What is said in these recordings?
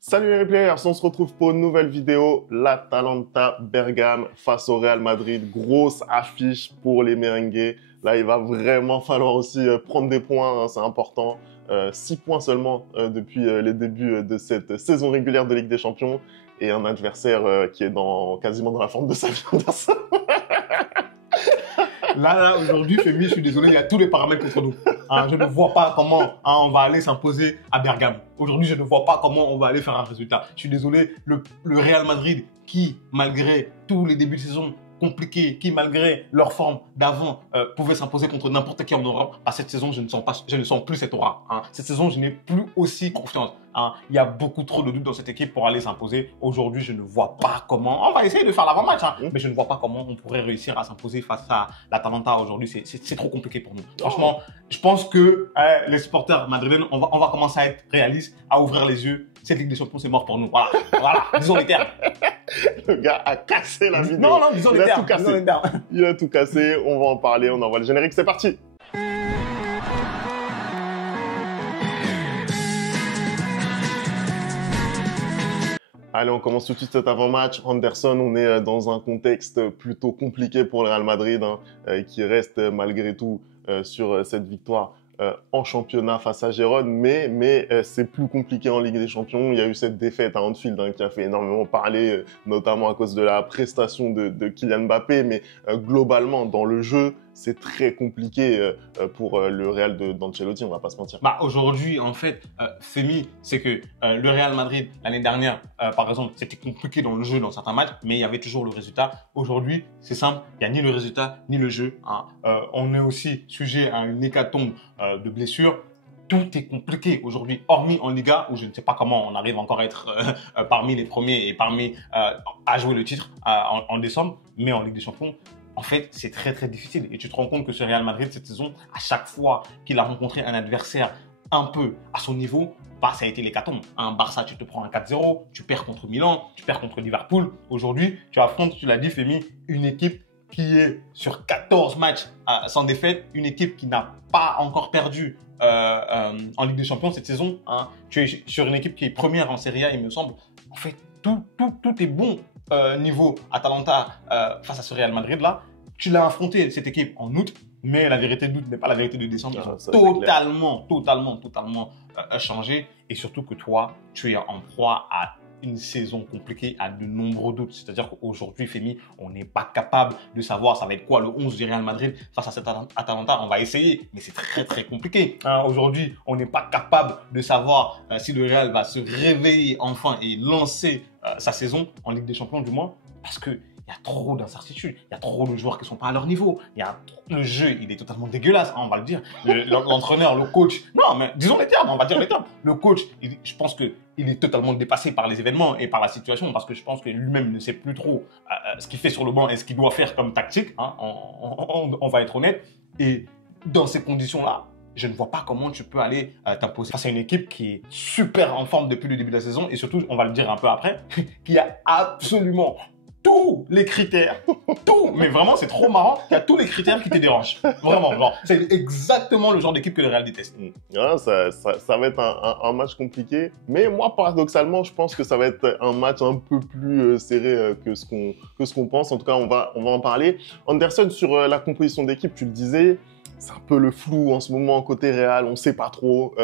Salut les players, on se retrouve pour une nouvelle vidéo. L'Atalanta Bergame face au Real Madrid. Grosse affiche pour les merengues. Là, il va vraiment falloir aussi prendre des points, hein, c'est important. 6 points seulement depuis les débuts de cette saison régulière de Ligue des Champions. Et un adversaire qui est quasiment dans la forme de sa vie. Là, aujourd'hui, Femi, je suis désolé, il y a tous les paramètres contre nous. Je ne vois pas comment on va aller s'imposer à Bergame. Aujourd'hui, je ne vois pas comment on va aller faire un résultat. Je suis désolé, le Real Madrid, qui, malgré tous les débuts de saison compliqués, qui, malgré leur forme d'avant, pouvait s'imposer contre n'importe qui en Europe, à cette saison, je ne sens plus cette aura. Cette saison, je n'ai plus aussi confiance. Il y a beaucoup trop de doutes dans cette équipe pour aller s'imposer. Aujourd'hui, je ne vois pas comment. On va essayer de faire l'avant-match, mais je ne vois pas comment on pourrait réussir à s'imposer face à l'Atalanta aujourd'hui. C'est trop compliqué pour nous. Franchement, je pense que les supporters madrilènes, on va commencer à être réalistes, à ouvrir les yeux. Cette Ligue des Champions, c'est mort pour nous. Voilà, disons les termes. Le gars a cassé la vidéo. Non, disons les termes. Il a tout cassé, on va en parler, on envoie le générique, c'est parti. Allez, on commence tout de suite cet avant-match. Anderson, on est dans un contexte plutôt compliqué pour le Real Madrid, qui reste malgré tout sur cette victoire en championnat face à Gérone, mais c'est plus compliqué en Ligue des Champions. Il y a eu cette défaite à Anfield qui a fait énormément parler, notamment à cause de la prestation de Kylian Mbappé, mais globalement, dans le jeu, c'est très compliqué pour le Real d'Ancelotti, on va pas se mentir. Aujourd'hui, en fait, Femi, c'est que le Real Madrid, l'année dernière, par exemple, c'était compliqué dans le jeu, dans certains matchs, mais il y avait toujours le résultat. Aujourd'hui, c'est simple, il n'y a ni le résultat, ni le jeu. On est aussi sujet à une hécatombe de blessures. Tout est compliqué aujourd'hui, hormis en Liga, où je ne sais pas comment on arrive encore à être parmi les premiers et à jouer le titre en décembre, mais en Ligue des Champions, en fait, c'est très très difficile. Et tu te rends compte que ce Real Madrid, cette saison, à chaque fois qu'il a rencontré un adversaire un peu à son niveau, ça a été l'hécatombe. Barça, tu te prends un 4-0, tu perds contre Milan, tu perds contre Liverpool. Aujourd'hui, tu affrontes, tu l'as dit, Femi, une équipe qui est sur 14 matchs sans défaite, une équipe qui n'a pas encore perdu en Ligue des Champions cette saison. Tu es sur une équipe qui est première en Serie A, il me semble. En fait, tout est bon niveau Atalanta face à ce Real Madrid-là. Tu l'as affronté, cette équipe, en août, mais la vérité d'août n'est pas la vérité de décembre. Ils ont totalement changé. Et surtout que toi, tu es en proie à une saison compliquée, à de nombreux doutes. C'est-à-dire qu'aujourd'hui, Femi, on n'est pas capable de savoir ça va être quoi le 11 du Real Madrid face à cet Atalanta. On va essayer, mais c'est très très compliqué. Aujourd'hui, on n'est pas capable de savoir si le Real va se réveiller enfin et lancer sa saison en Ligue des Champions du moins, parce que il y a trop d'incertitudes, il y a trop de joueurs qui ne sont pas à leur niveau, le jeu, il est totalement dégueulasse, on va le dire. L'entraîneur, le coach, non, mais disons les termes, on va dire les termes. Le coach, je pense qu'il est totalement dépassé par les événements et par la situation, parce que je pense que lui-même ne sait plus trop ce qu'il fait sur le banc et ce qu'il doit faire comme tactique, on va être honnête. Et dans ces conditions-là, je ne vois pas comment tu peux aller t'imposer face à une équipe qui est super en forme depuis le début de la saison et surtout, on va le dire un peu après, qui a absolument tous les critères, mais vraiment c'est trop marrant, qu'il y a tous les critères qui te dérangent. Vraiment, genre, c'est exactement le genre d'équipe que le Real déteste. Ça va être un match compliqué, mais moi paradoxalement je pense que ça va être un match un peu plus serré que ce qu'on pense. En tout cas on va en parler. Anderson, sur la composition d'équipe, tu le disais, c'est un peu le flou en ce moment côté Real, on ne sait pas trop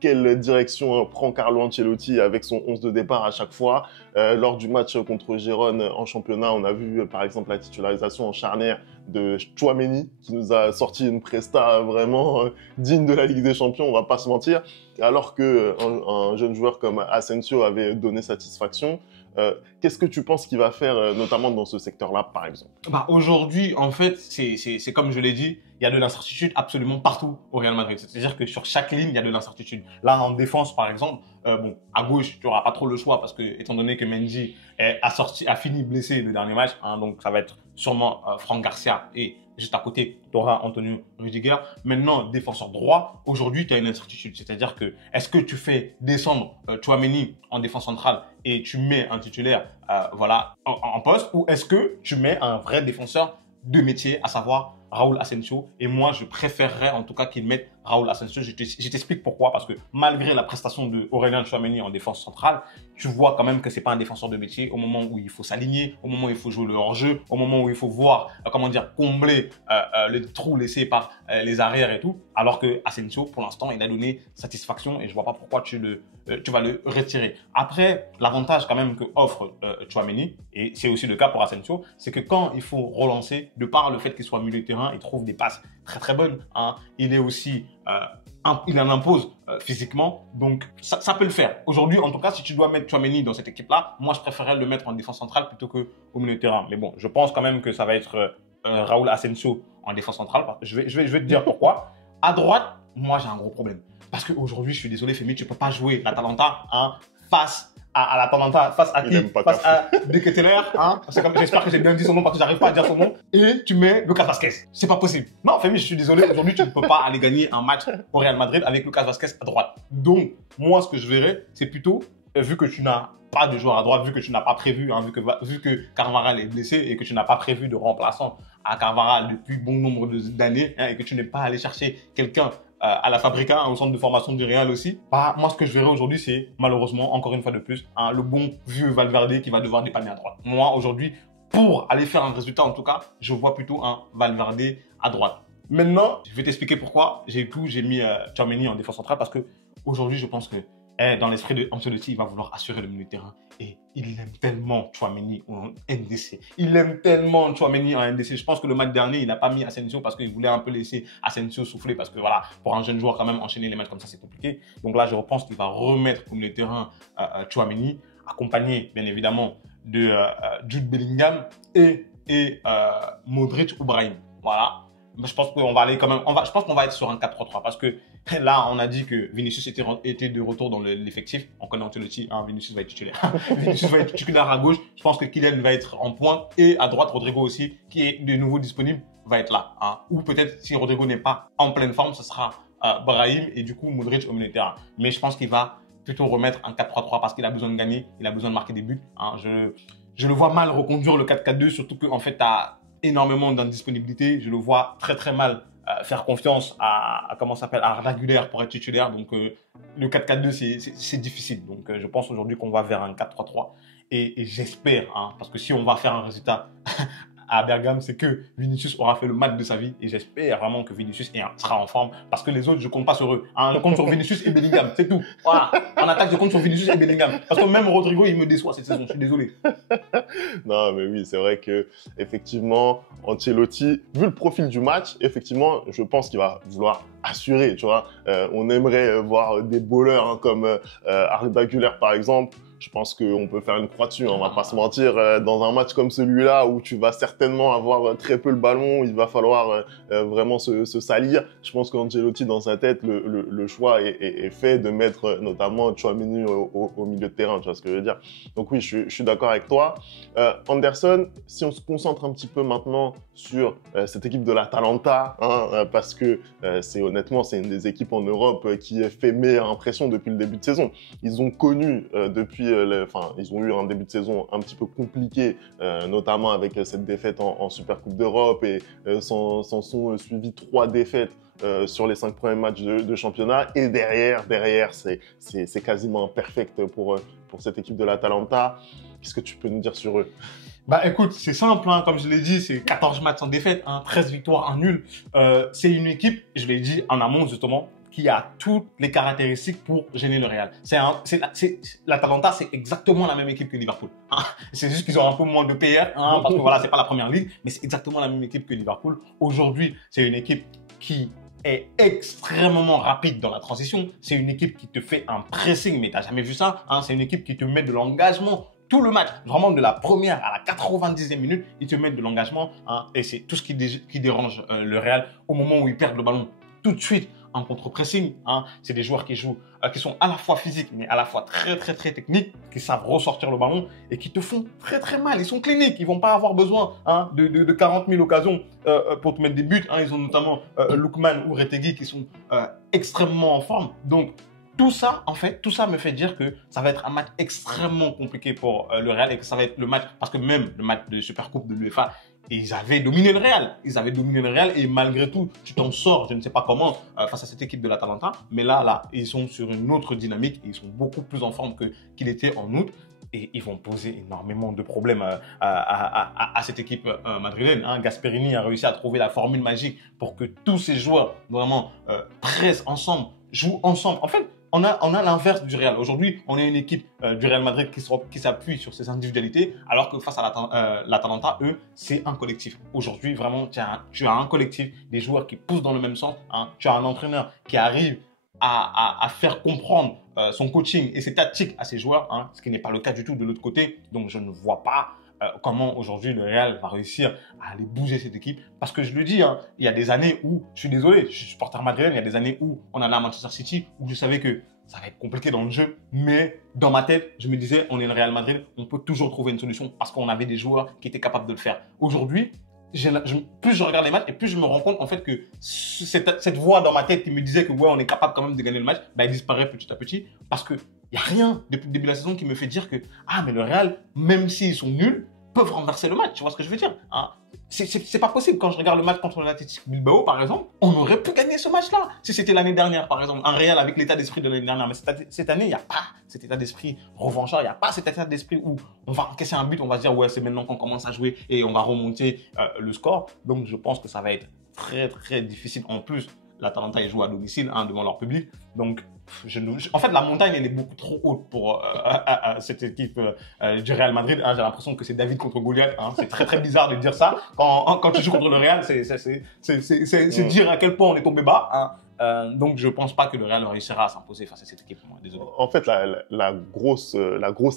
quelle direction prend Carlo Ancelotti avec son 11 de départ à chaque fois. Lors du match contre Gérone en championnat, on a vu par exemple la titularisation en charnière de Tchouaméni qui nous a sorti une presta vraiment digne de la Ligue des Champions, on va pas se mentir, alors qu'un jeune joueur comme Asensio avait donné satisfaction. Qu'est-ce que tu penses qu'il va faire, notamment dans ce secteur-là, par exemple? Aujourd'hui, en fait, c'est comme je l'ai dit, il y a de l'incertitude absolument partout au Real Madrid. C'est-à-dire que sur chaque ligne, il y a de l'incertitude. Là, en défense, par exemple, à gauche, tu n'auras pas trop le choix parce que, étant donné que Mendy a fini blessé le dernier match, donc ça va être sûrement Franck Garcia et juste à côté, tu auras Antonio Rudiger. Maintenant, défenseur droit, aujourd'hui, tu as une incertitude. C'est-à-dire que, est-ce que tu fais descendre Tchouaméni en défense centrale et tu mets un titulaire en poste, ou est-ce que tu mets un vrai défenseur de métier, à savoir Raúl Asensio. Et moi, je préférerais en tout cas qu'il mette Raúl Asensio. Je t'explique pourquoi. Parce que malgré la prestation de Aurélien Tchouaméni en défense centrale, tu vois quand même que c'est pas un défenseur de métier au moment où il faut s'aligner, au moment où il faut jouer le hors-jeu, au moment où il faut voir, combler les trous laissés par les arrières et tout. Alors que Asensio, pour l'instant, il a donné satisfaction et je vois pas pourquoi tu vas le retirer. Après, l'avantage quand même que offre Tchouaméni, et c'est aussi le cas pour Asensio, c'est que quand il faut relancer, de par le fait qu'il soit milieu de terrain, il trouve des passes très très bonnes. Hein. Il est aussi, il en impose physiquement, donc ça peut le faire. Aujourd'hui, en tout cas, si tu dois mettre Tchouaméni dans cette équipe-là, moi je préférerais le mettre en défense centrale plutôt qu'au milieu de terrain. Mais bon, je pense quand même que ça va être Raúl Asensio en défense centrale. Je vais te dire pourquoi. À droite, moi j'ai un gros problème. Parce qu'aujourd'hui, je suis désolé, Femi, tu ne peux pas jouer l'Atalanta face à l'Atalanta, face à qui? Face à De Ketelaere, hein? J'espère que j'ai bien dit son nom parce que j'arrive pas à dire son nom. Et tu mets Lucas Vazquez. C'est pas possible. Non, Femi, je suis désolé, aujourd'hui, tu ne peux pas aller gagner un match au Real Madrid avec Lucas Vazquez à droite. Donc, moi, ce que je verrais, c'est plutôt, vu que tu n'as pas de joueur à droite, vu que tu n'as pas prévu, hein, vu que Carvajal est blessé et que tu n'as pas prévu de remplaçant à Carvajal depuis bon nombre d'années, hein, et que tu n'es pas allé chercher quelqu'un à la Fabrica, hein, au centre de formation du Real aussi, bah, moi, ce que je verrai aujourd'hui, c'est malheureusement, encore une fois de plus, hein, le bon vieux Valverde qui va devoir dépanner à droite. Moi, aujourd'hui, pour aller faire un résultat, en tout cas, je vois plutôt un Valverde à droite. Maintenant, je vais t'expliquer pourquoi j'ai mis Tchouaméni en défense centrale, parce que aujourd'hui, je pense que dans l'esprit de Ancelotti, il va vouloir assurer le milieu de terrain. Et il aime tellement Tchouaméni en NDC. Il aime tellement Tchouaméni en NDC. Je pense que le match dernier, il n'a pas mis Asensio parce qu'il voulait un peu laisser Asensio souffler. Parce que voilà, pour un jeune joueur, quand même, enchaîner les matchs comme ça, c'est compliqué. Donc là, je pense qu'il va remettre au milieu de terrain Tchouaméni, accompagné, bien évidemment, de Jude Bellingham et Modric ou Brahim. Voilà. Je pense qu'on va aller quand même. Je pense qu'on va être sur un 4-3-3 parce que là, on a dit que Vinicius était de retour dans l'effectif. On connaît Ancelotti, hein, Vinicius va être titulaire. Vinicius va être titulaire à gauche. Je pense que Kylian va être en pointe et à droite, Rodrigo aussi, qui est de nouveau disponible, va être là. Hein. Ou peut-être si Rodrigo n'est pas en pleine forme, ce sera Brahim et du coup Modric au milieu de terrain. Mais je pense qu'il va plutôt remettre un 4-3-3 parce qu'il a besoin de gagner, il a besoin de marquer des buts. Hein. Je le vois mal reconduire le 4-4-2, surtout qu'en fait, tu as énormément d'indisponibilité. Je le vois très très mal faire confiance à Arda Güler pour être titulaire. Donc le 4-4-2 c'est difficile. Donc je pense aujourd'hui qu'on va vers un 4-3-3 et j'espère, hein, parce que si on va faire un résultat à Bergame, c'est que Vinicius aura fait le match de sa vie et j'espère vraiment que Vinicius sera en forme parce que les autres, je compte pas sur eux. Hein, je compte sur Vinicius et Bellingham, c'est tout. Voilà. En attaque, je compte sur Vinicius et Bellingham parce que même Rodrigo, il me déçoit cette saison. Je suis désolé. Non, mais oui, c'est vrai que effectivement, Ancelotti, vu le profil du match, effectivement, je pense qu'il va vouloir assurer. Tu vois, on aimerait voir des bowlers hein, comme Arda Güler par exemple. Je pense qu'on peut faire une croix dessus, hein, on va pas se mentir. Dans un match comme celui-là, où tu vas certainement avoir très peu le ballon, il va falloir vraiment se salir. Je pense qu'Ancelotti, dans sa tête, le choix est fait de mettre notamment Tchouaméni au milieu de terrain, tu vois ce que je veux dire. Donc oui, je suis d'accord avec toi. Anderson, si on se concentre un petit peu maintenant sur cette équipe de l'Atalanta, hein, parce que honnêtement, c'est une des équipes en Europe qui fait meilleure impression depuis le début de saison. Ils ont connu ils ont eu un début de saison un petit peu compliqué, notamment avec cette défaite en Super Coupe d'Europe et s'en sont suivis 3 défaites sur les 5 premiers matchs de championnat. Et derrière, c'est quasiment perfect pour cette équipe de l'Atalanta. Qu'est-ce que tu peux nous dire sur eux? Bah écoute, c'est simple, hein, comme je l'ai dit, c'est 14 matchs sans défaite, hein, 13 victoires, 1 nul. C'est une équipe, je l'ai dit en amont justement, qui a toutes les caractéristiques pour gêner le Real. L'Atalanta, c'est exactement la même équipe que Liverpool. Hein. C'est juste qu'ils ont un peu moins de PR, hein, parce que voilà, c'est pas la première ligue, mais c'est exactement la même équipe que Liverpool. Aujourd'hui, c'est une équipe qui est extrêmement rapide dans la transition. C'est une équipe qui te fait un pressing, mais t'as jamais vu ça. Hein. C'est une équipe qui te met de l'engagement tout le match, vraiment de la première à la 90e minute, ils te mettent de l'engagement. Hein, et c'est tout ce qui dérange le Real au moment où ils perdent le ballon. Tout de suite, en contre-pressing, hein, c'est des joueurs qui jouent, qui sont à la fois physiques, mais à la fois très, très, très techniques, qui savent ressortir le ballon et qui te font très, très mal. Ils sont cliniques, ils vont pas avoir besoin hein, de 40 000 occasions pour te mettre des buts. Hein. Ils ont notamment Lookman ou Retegui qui sont extrêmement en forme. Donc, tout ça, en fait, tout ça me fait dire que ça va être un match extrêmement compliqué pour le Real et que ça va être le match, parce que même le match de Supercoupe de l'UEFA, ils avaient dominé le Real. Ils avaient dominé le Real et malgré tout, tu t'en sors, je ne sais pas comment, face à cette équipe de l'Atalanta. Mais là, ils sont sur une autre dynamique et ils sont beaucoup plus en forme qu'ils étaient en août. Et ils vont poser énormément de problèmes à cette équipe madrilène. Hein. Gasperini a réussi à trouver la formule magique pour que tous ces joueurs vraiment pressent ensemble, jouent ensemble. En fait, on a l'inverse du Real. Aujourd'hui, on est une équipe du Real Madrid qui s'appuie sur ses individualités, alors que face à l'Atalanta, eux, c'est un collectif. Aujourd'hui, vraiment, tu as un collectif, des joueurs qui poussent dans le même sens. Hein. Tu as un entraîneur qui arrive à faire comprendre son coaching et ses tactiques à ses joueurs, hein, ce qui n'est pas le cas du tout de l'autre côté. Donc, je ne vois pas comment aujourd'hui le Real va réussir à aller bouger cette équipe. Parce que je le dis, hein, il y a des années où, je suis désolé, je suis supporter madrilène, il y a des années où on allait à Manchester City, où je savais que ça va être compliqué dans le jeu, mais dans ma tête, je me disais, on est le Real Madrid, on peut toujours trouver une solution parce qu'on avait des joueurs qui étaient capables de le faire. Aujourd'hui, plus je regarde les matchs et plus je me rends compte en fait que cette voix dans ma tête qui me disait que ouais, on est capable quand même de gagner le match, bah, elle disparaît petit à petit parce qu'il n'y a rien depuis le début de la saison qui me fait dire que ah, mais le Real, même s'ils sont nuls, peuvent renverser le match. Tu vois ce que je veux dire, hein? C'est pas possible. Quand je regarde le match contre l'Athletic Bilbao, par exemple, on aurait pu gagner ce match-là. Si c'était l'année dernière, par exemple, un Real avec l'état d'esprit de l'année dernière. Mais cette année, il n'y a pas cet état d'esprit revanchard. Il n'y a pas cet état d'esprit où on va encaisser un but, on va se dire, ouais, c'est maintenant qu'on commence à jouer et on va remonter le score. Donc, je pense que ça va être très, très difficile. En plus, l'Atalanta, ils jouent à domicile, hein, devant leur public. Donc, en fait, la montagne, elle est beaucoup trop haute pour cette équipe du Real Madrid. Hein. J'ai l'impression que c'est David contre Goliath. Hein. C'est très, très bizarre de dire ça. Quand tu joues contre le Real, c'est dire à quel point on est tombé bas. Hein. Donc, je ne pense pas que le Real réussira à s'imposer face à cette équipe. Moi, désolé. En fait, la grosse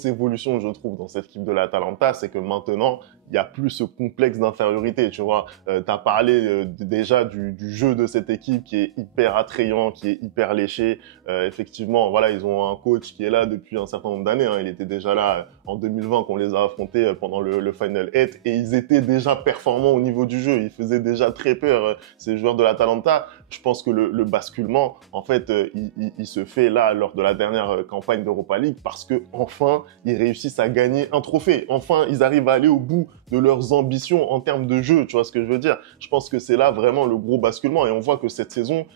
évolution, je trouve, dans cette équipe de l'Atalanta, c'est que maintenant, il n'y a plus ce complexe d'infériorité, tu vois. Tu as parlé déjà du jeu de cette équipe qui est hyper attrayant, qui est hyper léché. Effectivement, voilà, ils ont un coach qui est là depuis un certain nombre d'années. Hein. Il était déjà là en 2020 qu'on les a affrontés pendant le Final 8 et ils étaient déjà performants au niveau du jeu. Ils faisaient déjà très peur, ces joueurs de l'Atalanta. Je pense que le basculement, en fait, il se fait là lors de la dernière campagne d'Europa League parce que enfin, ils réussissent à gagner un trophée. Enfin, ils arrivent à aller au bout de leurs ambitions en termes de jeu. Tu vois ce que je veux dire? Je pense que c'est là vraiment le gros basculement et on voit que cette saison,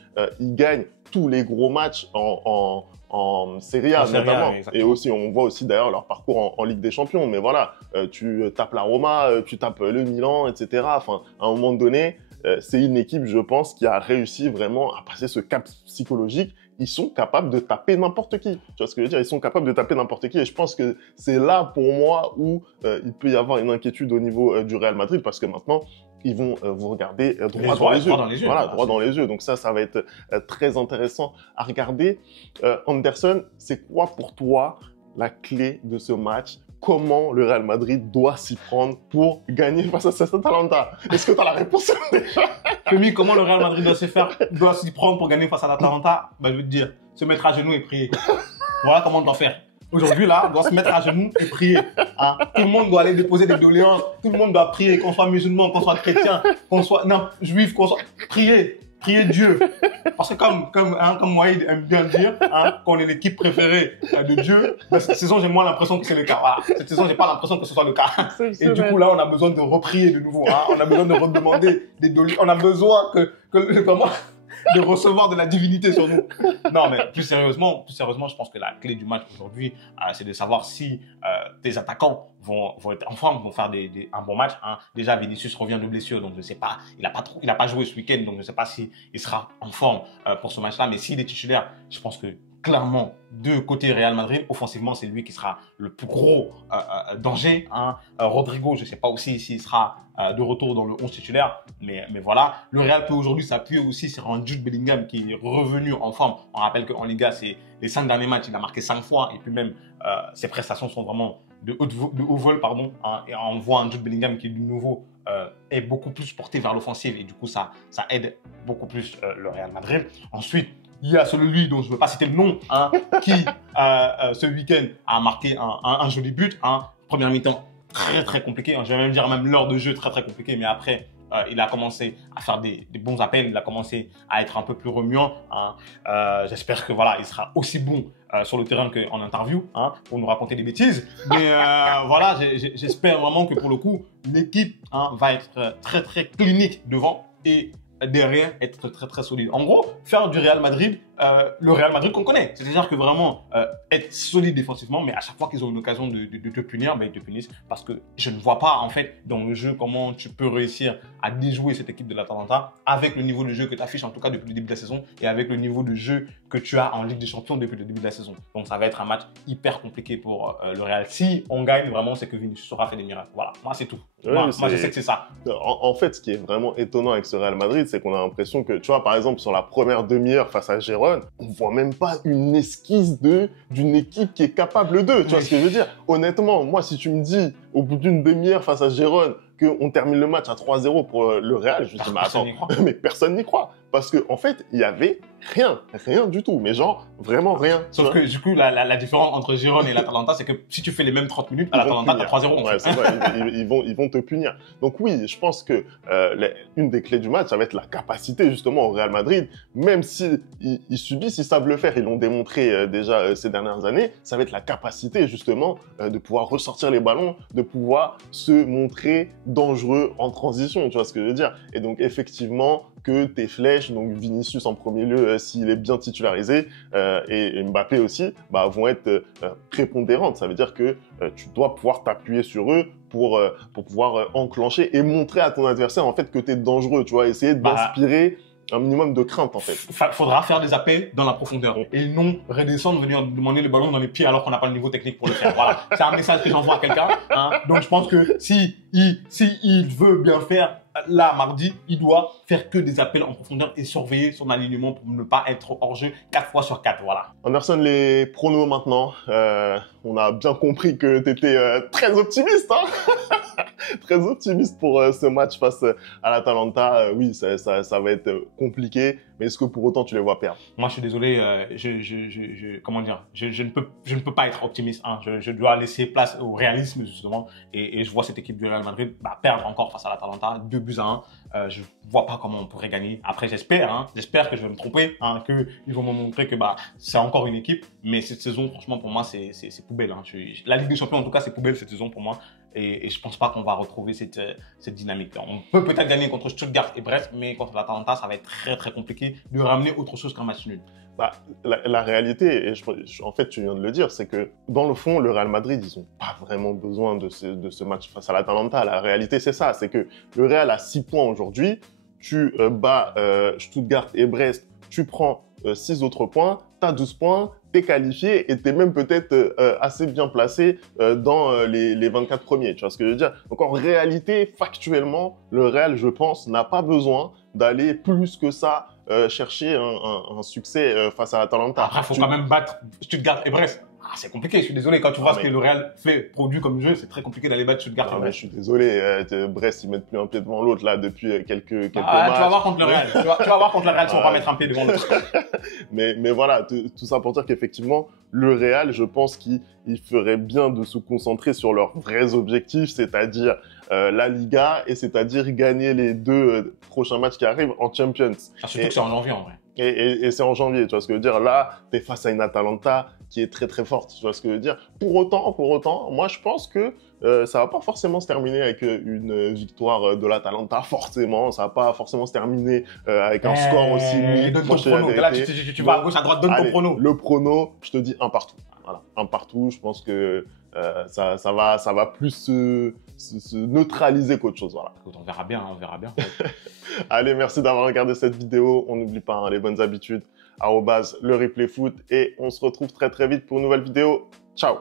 ils gagnent tous les gros matchs en Serie A notamment. Et aussi, on voit aussi d'ailleurs leur parcours en Ligue des Champions. Mais voilà, tu tapes la Roma, tu tapes le Milan, etc. Enfin, à un moment donné, c'est une équipe, je pense, qui a réussi vraiment à passer ce cap psychologique. Ils sont capables de taper n'importe qui. Tu vois ce que je veux dire? Ils sont capables de taper n'importe qui. Et je pense que c'est là, pour moi, où il peut y avoir une inquiétude au niveau du Real Madrid parce que maintenant, ils vont vous regarder droit dans les yeux. Voilà, droit dans les yeux. Donc ça va être très intéressant à regarder. Anderson, c'est quoi pour toi la clé de ce match? Comment le Real Madrid doit s'y prendre pour gagner face à cette Atalanta? Est-ce que tu as la réponse déjà? Femi, comment le Real Madrid doit s'y prendre pour gagner face à l'Atalanta? Ben, je vais te dire, se mettre à genoux et prier. Voilà comment on doit faire. Aujourd'hui, là, on doit se mettre à genoux et prier. Hein? Tout le monde doit aller déposer des doléances. Tout le monde doit prier, qu'on soit musulman, qu'on soit chrétien, qu'on soit juif, qu'on soit... Prier Dieu. Parce que comme Moïse aime bien dire, hein, qu'on est l'équipe préférée de Dieu, ben, cette saison, j'ai moins l'impression que c'est le cas. Voilà. Cette saison, j'ai pas l'impression que ce soit le cas. Et du coup, là, on a besoin de reprier de nouveau. Hein. On a besoin de redemander des doléances. On a besoin de recevoir de la divinité sur nous. Non, mais plus sérieusement, je pense que la clé du match aujourd'hui, c'est de savoir si tes attaquants vont être en forme, vont faire un bon match. Hein. Déjà, Vinicius revient de blessure, donc je ne sais pas. Il n'a pas joué ce week-end, donc je ne sais pas s'il sera en forme pour ce match-là. Mais s'il est titulaire, je pense que clairement, de côté Real Madrid, offensivement, c'est lui qui sera le plus gros danger. Hein. Rodrigo, je ne sais pas aussi s'il sera de retour dans le 11 titulaire, mais voilà. Le Real peut aujourd'hui s'appuyer aussi sur un Jude Bellingham qui est revenu en forme. On rappelle qu'en Liga, c'est les 5 derniers matchs, il a marqué 5 fois, et puis même ses prestations sont vraiment de haut vol, pardon. Hein, et on voit un Jude Bellingham qui, de nouveau, est beaucoup plus porté vers l'offensive, et du coup, ça aide beaucoup plus le Real Madrid. Ensuite, il y a celui dont je ne veux pas citer le nom, hein, qui, ce week-end, a marqué un joli but. Hein. Première mi-temps, très, très compliqué. Je vais même dire même l'heure de jeu, très, très compliqué. Mais après, il a commencé à faire des bons appels, il a commencé à être un peu plus remuant. Hein. J'espère que voilà, il sera aussi bon sur le terrain qu'en interview, hein, pour nous raconter des bêtises. Mais voilà, j'espère vraiment que pour le coup, l'équipe va être très très clinique devant et derrière être très très solide. En gros, faire du Real Madrid, le Real Madrid qu'on connaît. C'est-à-dire que vraiment être solide défensivement, mais à chaque fois qu'ils ont une occasion de te punir, ben, ils te punissent. Parce que je ne vois pas en fait dans le jeu comment tu peux réussir à déjouer cette équipe de l'Atalanta avec le niveau de jeu que tu affiches en tout cas depuis le début de la saison et avec le niveau de jeu que tu as en Ligue des Champions depuis le début de la saison. Donc ça va être un match hyper compliqué pour le Real. Si on gagne vraiment, c'est que Vinicius aura fait des miracles. Voilà, moi c'est tout. Oui, moi je sais que c'est ça. En fait, ce qui est vraiment étonnant avec ce Real Madrid, c'est qu'on a l'impression que, tu vois, par exemple, sur la première demi-heure face à Gérone, on voit même pas une esquisse d'une équipe qui est capable d'eux. Tu vois ce que je veux dire? Honnêtement, moi, si tu me dis, au bout d'une demi-heure face à Gérone, qu'on termine le match à 3-0 pour le Real, je me dis, mais attends, mais personne n'y croit. Parce qu'en fait, il y avait rien du tout. Mais genre, vraiment rien. Sauf que du coup, la différence entre Gérone et l'Atalanta, c'est que si tu fais les mêmes 30 minutes, à l'Atalanta, t'as 3-0. Ouais, c'est vrai, ils vont te punir. Donc oui, je pense que une des clés du match, ça va être la capacité justement au Real Madrid. Même si ils subissent, ils savent le faire, ils l'ont démontré déjà ces dernières années, ça va être la capacité justement de pouvoir ressortir les ballons, de pouvoir se montrer dangereux en transition, tu vois ce que je veux dire? Et donc effectivement, que tes flèches, donc Vinicius en premier lieu, s'il est bien titularisé, et Mbappé aussi, bah, vont être prépondérantes. Ça veut dire que tu dois pouvoir t'appuyer sur eux pour pouvoir enclencher et montrer à ton adversaire en fait que tu es dangereux, tu vois, essayer d'inspirer un minimum de crainte en fait. Faudra faire des appels dans la profondeur et non redescendre, venir demander le ballon dans les pieds alors qu'on n'a pas le niveau technique pour le faire. Voilà, c'est un message que j'envoie à quelqu'un. Hein. Donc je pense que si il veut bien faire là mardi, il doit faire que des appels en profondeur et surveiller son alignement pour ne pas être hors jeu 4 fois sur 4. Voilà. Anderson, les pronos maintenant. On a bien compris que tu étais très optimiste, hein. Très optimiste pour ce match face à l'Atalanta. Oui, ça va être compliqué, mais est-ce que pour autant tu les vois perdre? Moi, je suis désolé, comment dire, je ne peux pas être optimiste. Hein. Je dois laisser place au réalisme justement, et je vois cette équipe du Real Madrid perdre encore face à l'Atalanta, 2-1. Je vois pas comment on pourrait gagner. Après, j'espère que je vais me tromper, hein, qu'ils vont me montrer que c'est encore une équipe. Mais cette saison, franchement, pour moi, c'est poubelle. Hein. La Ligue des Champions, en tout cas, c'est poubelle cette saison pour moi. Et je pense pas qu'on va retrouver cette dynamique. On peut peut-être gagner contre Stuttgart et Brest, mais contre l'Atalanta, ça va être très très compliqué de ramener autre chose qu'un match nul. La réalité, et en fait tu viens de le dire, c'est que dans le fond, le Real Madrid, ils n'ont pas vraiment besoin de ce match face à l'Atalanta. La réalité, c'est ça, c'est que le Real a 6 points aujourd'hui, tu bats Stuttgart et Brest, tu prends 6 autres points, tu as 12 points, tu es qualifié et tu es même peut-être assez bien placé dans les 24 premiers, tu vois ce que je veux dire? Donc en réalité, factuellement, le Real, je pense, n'a pas besoin d'aller plus que ça chercher un succès face à l'Atalanta. Après, il faut quand même battre Stuttgart et Brest. C'est compliqué, je suis désolé. Quand tu vois ce que le Real produit comme jeu, c'est très compliqué d'aller battre Stuttgart et Brest. Je suis désolé, Brest, ils mettent plus un pied devant l'autre là depuis quelques matchs. Tu vas voir contre le Real. tu vas voir contre le Real, ils vont pas mettre un pied devant l'autre. mais voilà, tout ça pour dire qu'effectivement, le Real, je pense qu'il ferait bien de se concentrer sur leurs vrais objectifs, c'est-à-dire la Liga et c'est-à-dire gagner les 2 prochains matchs qui arrivent en Champions. Surtout que c'est en janvier en vrai. Et c'est en janvier, tu vois ce que je veux dire. Là, tu es face à une Atalanta qui est très très forte, tu vois ce que je veux dire. Pour autant, moi je pense que ça va pas forcément se terminer avec une victoire de l'Atalanta, forcément. Ça va pas forcément se terminer avec un score aussi nul. Donne ton prono. Là, tu vas à gauche, à droite, donne ton prono. Le prono, je te dis 1 partout. Voilà, 1 partout. Je pense que ça va plus se neutraliser qu'autre chose. Voilà. Écoute, on verra bien. Allez, merci d'avoir regardé cette vidéo. On n'oublie pas les bonnes habitudes, @le replay foot, et on se retrouve très très vite pour une nouvelle vidéo. Ciao.